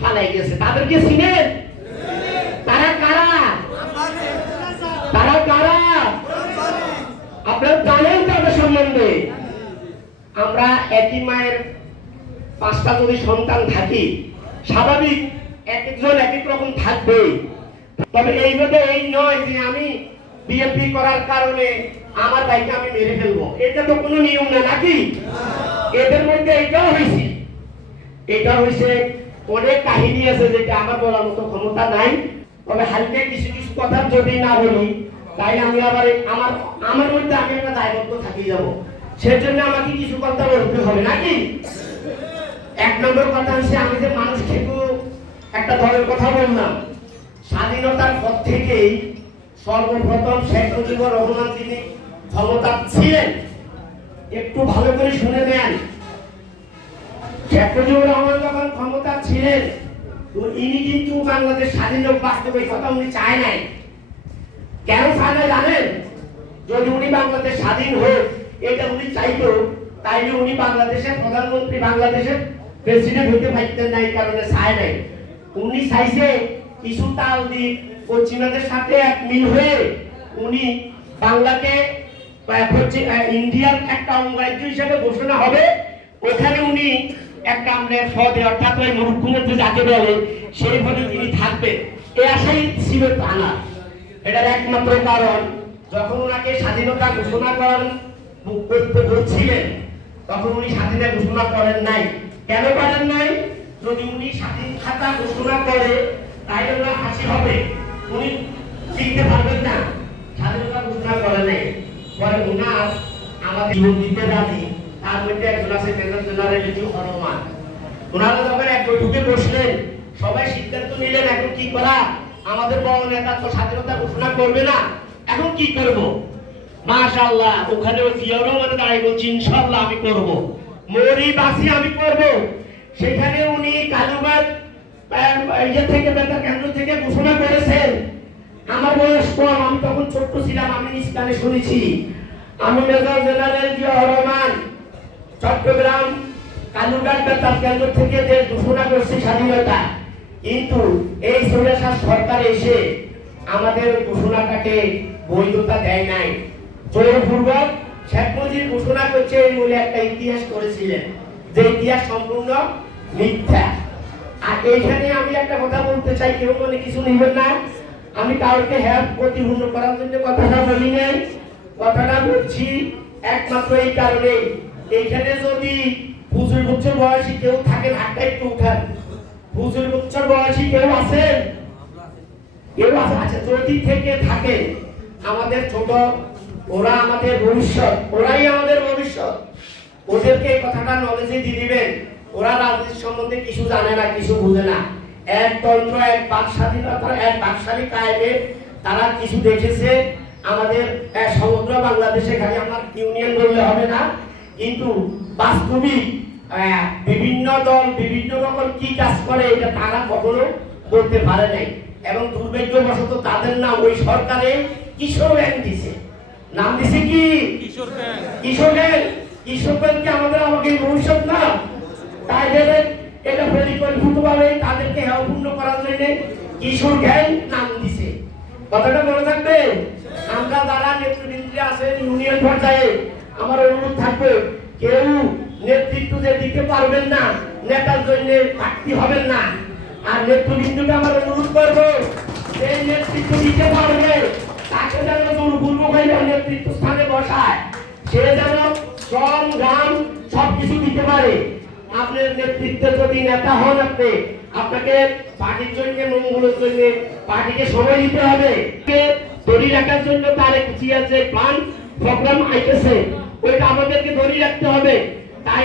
ফালাই গেছে। তাদেরকে চিনেন? তারা কারা? তারা কারা? আপনারা জানেন তাদের সম্বন্ধে? আমরা একই মায়ের পাঁচটা যদি সন্তান থাকি, স্বাভাবিক এক একজন এক এক রকম থাকবে। তবে এইভাবে এই নয় যে আমি বিএনপি করার কারণে আমার ভাইকে আমি মেরে ফেলব। এটা তো কোনো নিয়ম না, নাকি? এদের মধ্যে এটাও হয়েছে। এটা হয়েছে অনেক কাহিনী আছে যেটা আমার বলার মতো ক্ষমতা নাই। তবে হালকা কিছু কিছু কথা যদি না বলি তাই আমি আবার আমার আমার মধ্যে আমি একটা দায়বদ্ধ থাকি যাব। সেজন্য আমাকে কিছু কথা বলতে হবে নাকি? এক নম্বর কথা হচ্ছে, আমি যে মানুষ থেকে একটা দলের কথা বললাম। স্বাধীনতার পর থেকেই সর্বপ্রথম শেখ মুজিবুর রহমান তিনি ক্ষমতা ছিলেন, একটু ভালো করে শুনে নেন। শেখ মুজিবুর রহমান যখন ছিলেন। তো ইনি কিন্তু বাংলাদেশ স্বাধীন হোক বাস্তবে এই কথা উনি চায় নাই। কেন চায় না জানেন? যদি উনি বাংলাদেশ স্বাধীন হোক, এটা উনি চাইতো তাইলে উনি বাংলাদেশের প্রধানমন্ত্রী বাংলাদেশের প্রেসিডেন্ট হতে পারতেন না, এই কারণে চায় নাই। উনি চাইছে কিছু তাল দিয়ে পশ্চিমাদের সাথে এক মিল হয়ে উনি বাংলাকে ইন্ডিয়ার একটা অঙ্গরাজ্য হিসেবে ঘোষণা হবে। ওখানে উনি একটা আমরা পদে অর্থাৎ ওই মুখ্যমন্ত্রী যাকে বলে সেই পদে তিনি থাকবেন এই আশাই ছিল টানা এটার একমাত্র কারণ, যখন ওনাকে স্বাধীনতা ঘোষণা করার করতে বলছিলেন তখন উনি স্বাধীনতা ঘোষণা করেন নাই। কেন করেন নাই? যদি উনি স্বাধীনতা ঘোষণা করে তাই ওনার হাসি হবে। উনি শিখতে পারবেন না, স্বাধীনতা ঘোষণা করে নাই। পরে উনার আমাদের জীবন দিতে রাজি আমি করব। মরি বাসি আমি করব। সেখানে উনি কালুবাদ ইয়ে থেকে, বেতার কেন্দ্র থেকে ঘোষণা করেছেন। আমার বয়স কম, আমি তখন ছোট্ট ছিলাম, আমি নিজ শুনেছি। আমি মেজর জেনারেল জিয়াউর রহমান। চট্টগ্রাম কালুঘাট বেতার থেকে দেশ ঘোষণা করছে স্বাধীনতা, কিন্তু এই সুরেশার সরকার এসে আমাদের ঘোষণাটাকে বৈধতা দেয় নাই। জোরপূর্বক শেখ মুজিব ঘোষণা করছে এই বলে একটা ইতিহাস করেছিলেন, যে ইতিহাস সম্পূর্ণ মিথ্যা। আর এইখানে আমি একটা কথা বলতে চাই, কেউ মনে কিছু নেবেন না? আমি কাউকে হেল্প প্রতিপূর্ণ করার জন্য কথাটা বলি নাই। কথাটা বলছি একমাত্র এই কারণে এইখানে যদি হুজুর বছর বয়সী কেউ থাকেন হাতটা একটু উঠান। হুজুর বছর বয়সী কেউ আছেন কেউ আছে? আচ্ছা যদি থেকে থাকে, আমাদের ছোট, ওরা আমাদের ভবিষ্যৎ, ওরাই আমাদের ভবিষ্যৎ। ওদেরকে এই কথাটা নলেজে দিয়ে দিবেন। ওরা রাজনীতি সম্বন্ধে কিছু জানে না, কিছু বুঝে না। এক তন্ত্র, এক বাক স্বাধীনতা এক বাকশালী কায়েমে তারা কিছু দেখেছে। আমাদের সমগ্র বাংলাদেশে খালি আমার ইউনিয়ন বললে হবে না। কিন্তু বাস্তবিক বিভিন্ন দল বিভিন্ন রকম কি কাজ করে এটা তারা কখনো বলতে পারে নাই। এবং দুর্ভাগ্যবশত তাদের নাম ওই সরকারে কিশোর ব্যাংক দিছে। নাম দিছে কি? কিশোর ব্যাংক। কিশোর ব্যাংক। কি আমাদের আমাকে ভবিষ্যৎ না? তাই ভেবে এটা পরিকল্পিতভাবে তাদেরকে হেয়পূর্ণ করার জন্য কিশোর ব্যাংক নাম দিছে। কথাটা মনে থাকবে? আমরা যারা নেতৃবৃন্দে আছেন ইউনিয়ন পর্যায়ে কেউ নেতৃত্ব যে দিতে পারবেন না, নেতার জন্য প্রার্থী হবেন না। আর নেতৃবৃন্দকে আমার অনুরোধ করব, যে নেতৃত্ব দিতে পারবে তাকে যেন দুর্পূর্বক নেতৃত্ব স্থানে বসায়। সে যেন শ্রম, গ্রাম সবকিছু দিতে পারে। আপনার নেতৃত্বে যদি নেতা হন আপনি। আপনাকে পার্টির জন্য, মঙ্গলের জন্য, পার্টিকে সময় দিতে হবে। ধরে রাখার জন্য তার এক যে প্ল্যান প্রোগ্রাম আইতেছে। ওইটা আমাদেরকে ধরে রাখতে হবে।